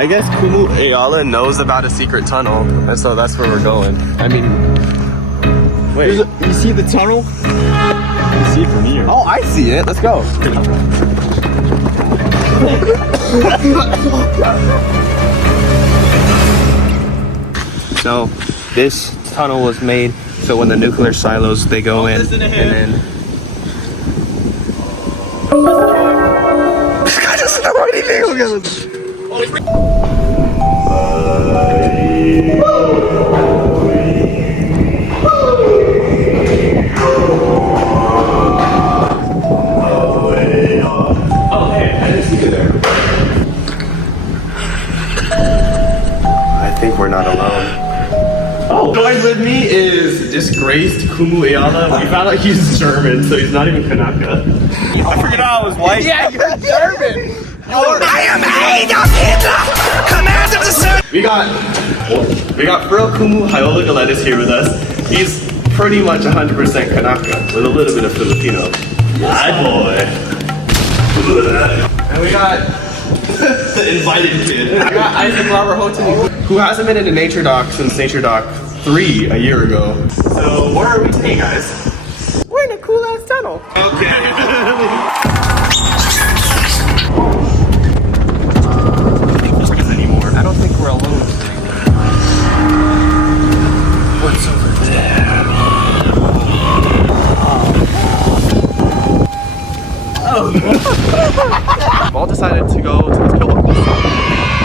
I guess Kumu Eala knows about a secret tunnel, and so that's where we're going. I mean, wait. You see the tunnel? You see it from here. Oh, I see it. Let's go. So, this tunnel was made so when the nuclear silos, they go in, and then... This guy doesn't know anything. Look at him. Oh, hey, I didn't see you there. I think we're not alone. Oh, joined with me is disgraced Kumu Eala. We found out he's German, so he's not even Kanaka. I figured out I was white. Yeah, you're German. I am Adolf Hitler, commander of the sun. We got Kumu Haiola-Galletes here with us. He's pretty much 100% Kanaka with a little bit of Filipino. Hi, boy. And we got the invited kid. I got Isaac Robert Houghton, who hasn't been in a nature dock since Nature Dock 3 a year ago. So where are we today, guys? We're in a cool ass tunnel. Okay. I don't think we're alone. What's over there? Oh. We've all decided to go to this Pillbox.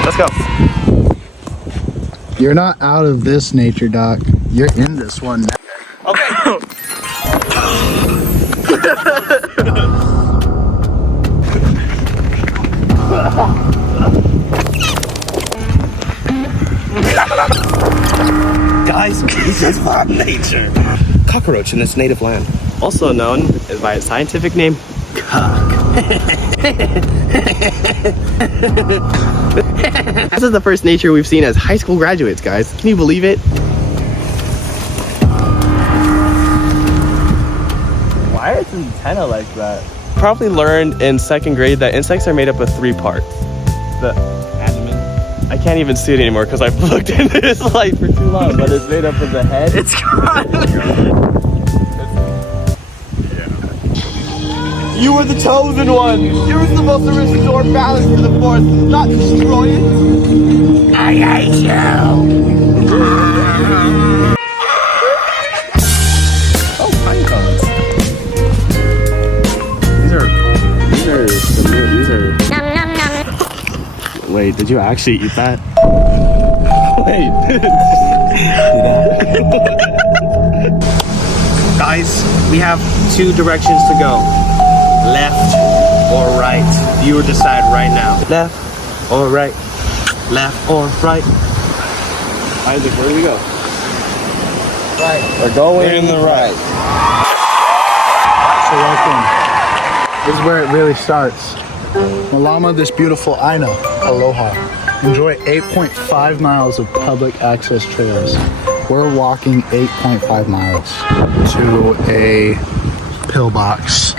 Let's go. You're not out of this nature dock. You're in this one now. Okay. Guys, this is farm nature. Cockroach in its native land. Also known by its scientific name, cock. This is the first nature we've seen as high school graduates, guys. Can you believe it? Why are its antenna like that? Probably learned in 2nd grade that insects are made up of 3 parts. The abdomen. I can't even see it anymore because I've looked into this light for too long, but it's made up of the head. It's gone. You were the chosen one. You were supposed to restore balance to the force, not destroy it. I hate you. Oh, pine cones. These are. Wait, did you actually eat that? Wait. Guys, we have 2 directions to go. Left or right. You decide right now. Left or right. Left or right. Isaac, where do we go? Right. We're going in the right. So welcome. This is where it really starts. Malama, this beautiful Aina. Aloha. Enjoy 8.5 miles of public access trails. We're walking 8.5 miles to a pillbox.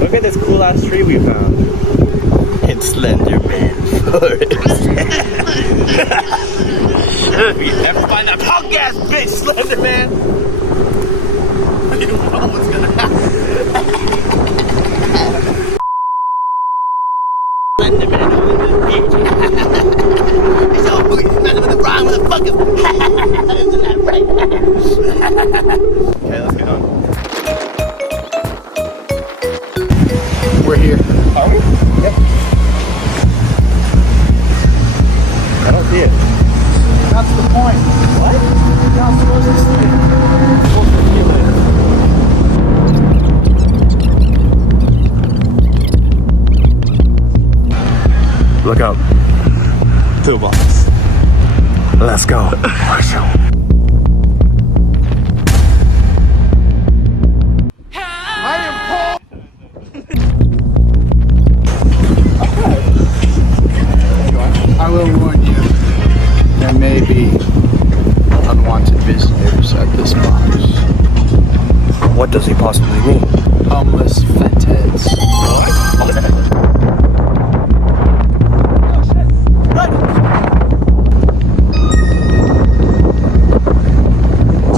Look at this cool ass tree we found. It's Slenderman Forest. You never find that punk ass bitch, Slenderman. You know what's gonna happen. Slenderman on this beach. He's all boogie, nothing with the wrong motherfuckers. Isn't that right? Okay, let's get on. We're here. Are we? Yep. I don't see it. That's the point. What? You're not supposed to see it. Look up. Pillbox. Let's go. Marshall. What does he possibly mean? Homeless fatheads.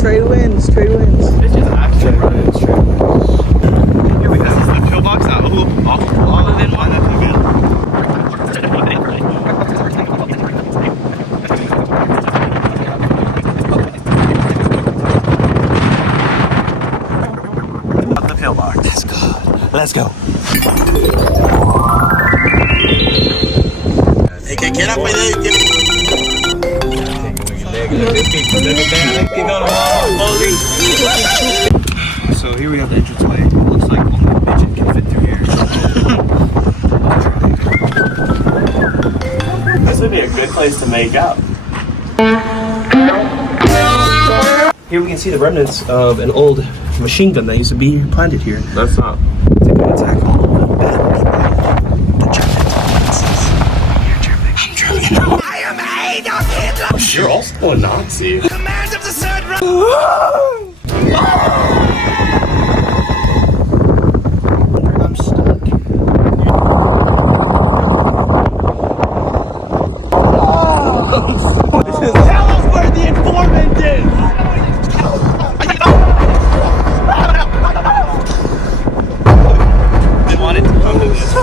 Trade wins, trade wins. This is actually running straight. Here we go. This is the Pillbox out. All of in one. That's good. The Pillbox. Let's go. Let's go. Hey, get up with it. So here we have the entranceway. It looks like only a midget can fit through here. This would be a good place to make out. Here we can see the remnants of an old machine gun that used to be planted here. That's not. It's a good attack. I am Adolf Hitler. You're also a Nazi. Command of the third round. I'm stuck. Tell us where the informant is. They wanted to come to this.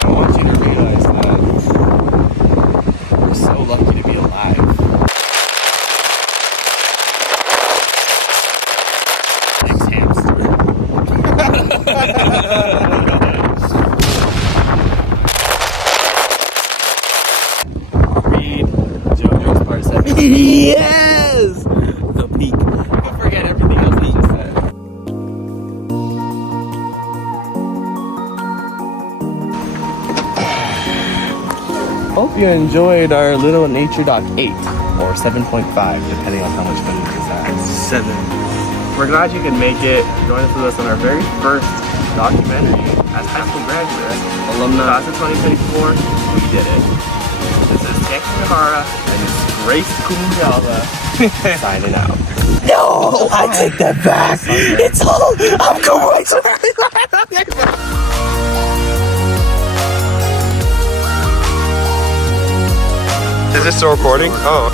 I want you to realize that we're so lucky to be alive. Next hamster. Read JoJo's part 7. Yes! The peak. Don't forget everything else he just said. Hope you enjoyed our little nature doc 8 or 7.5, depending on how much fun you decide. 7. We're glad you could make it. Join us with us on our very first documentary as high school graduates. Alumni. Class of 2024, we did it. This is Thankyou and disgraced Kumu Eala signing out. No, I take that back. It's all. I'm going to. Is this still recording? Oh.